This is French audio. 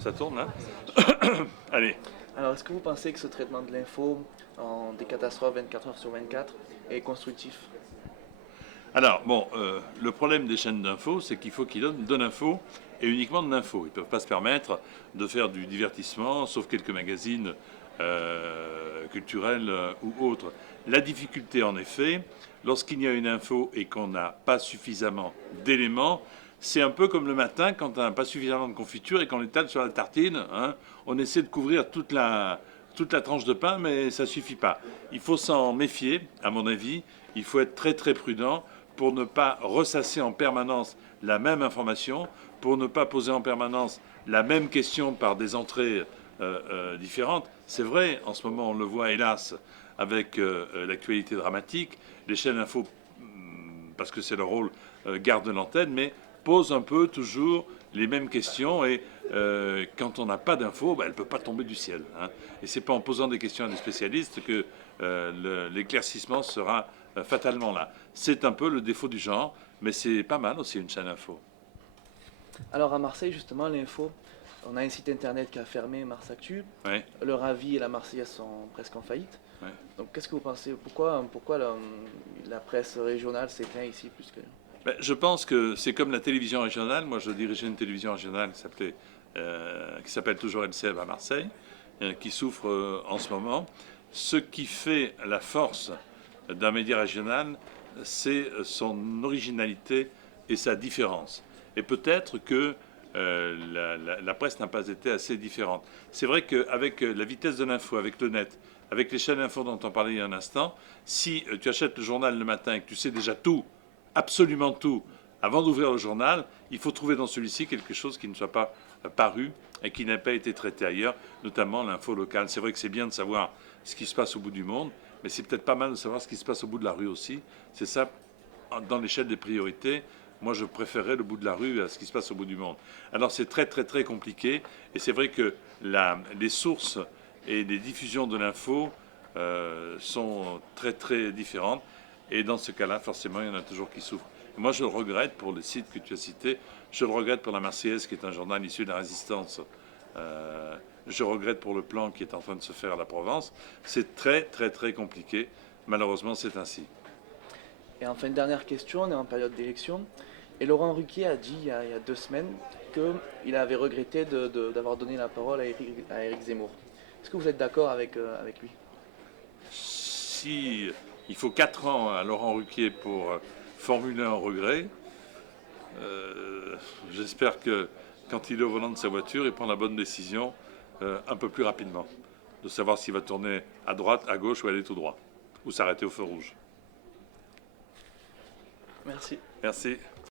Ça tourne là. Allez. Alors, est-ce que vous pensez que ce traitement de l'info en des catastrophes 24 heures sur 24 est constructif? Alors, bon, le problème des chaînes d'infos, c'est qu'il faut qu'ils donnent de l'info et uniquement de l'info. Ils ne peuvent pas se permettre de faire du divertissement, sauf quelques magazines culturels ou autres. La difficulté, en effet, lorsqu'il y a une info et qu'on n'a pas suffisamment d'éléments, c'est un peu comme le matin quand on n'a pas suffisamment de confiture et qu'on l'étale sur la tartine. Hein, on essaie de couvrir toute la tranche de pain, mais ça ne suffit pas. Il faut s'en méfier, à mon avis. Il faut être très très prudent pour ne pas ressasser en permanence la même information, pour ne pas poser en permanence la même question par des entrées différentes. C'est vrai, en ce moment on le voit hélas avec l'actualité dramatique, les chaînes info, parce que c'est leur rôle, gardent l'antenne, mais posent un peu toujours les mêmes questions et quand on n'a pas d'infos, elle ne peut pas tomber du ciel. Hein. Et c'est pas en posant des questions à des spécialistes que l'éclaircissement sera fatalement là. C'est un peu le défaut du genre, mais c'est pas mal aussi une chaîne info. Alors, à Marseille, justement, l'info, on a un site internet qui a fermé, Mars Actu. Ouais, Le Ravi et la Marseillaise sont presque en faillite. ouais. Donc, qu'est-ce que vous pensez? Pourquoi la presse régionale s'éteint ici plus que... Je pense que c'est comme la télévision régionale. Moi, je dirigeais une télévision régionale qui s'appelle toujours LCM à Marseille, qui souffre en ce moment. Ce qui fait la force d'un média régional, c'est son originalité et sa différence. Et peut-être que la presse n'a pas été assez différente. C'est vrai qu'avec la vitesse de l'info, avec le net, avec les chaînes d'info dont on parlait il y a un instant, si tu achètes le journal le matin et que tu sais déjà tout, absolument tout, avant d'ouvrir le journal, il faut trouver dans celui-ci quelque chose qui ne soit pas paru et qui n'a pas été traité ailleurs, notamment l'info locale. C'est vrai que c'est bien de savoir ce qui se passe au bout du monde, mais c'est peut-être pas mal de savoir ce qui se passe au bout de la rue aussi. C'est ça, dans l'échelle des priorités, moi je préférerais le bout de la rue à ce qui se passe au bout du monde. Alors c'est très très très compliqué, et c'est vrai que les sources et les diffusions de l'info sont très très différentes. Et dans ce cas-là, forcément, il y en a toujours qui souffrent. Et moi, je le regrette pour le site que tu as cité. Je le regrette pour la Marseillaise, qui est un journal issu de la Résistance. Je regrette pour le plan qui est en train de se faire à la Provence. C'est très, très, très compliqué. Malheureusement, c'est ainsi. Et enfin, une dernière question, on est en période d'élection. Et Laurent Ruquier a dit il y a 2 semaines qu'il avait regretté d'avoir donné la parole à Éric Zemmour. Est-ce que vous êtes d'accord avec lui? Si il faut 4 ans à Laurent Ruquier pour formuler un regret, j'espère que quand il est au volant de sa voiture, il prend la bonne décision un peu plus rapidement, de savoir s'il va tourner à droite, à gauche ou aller tout droit, ou s'arrêter au feu rouge. Merci. Merci.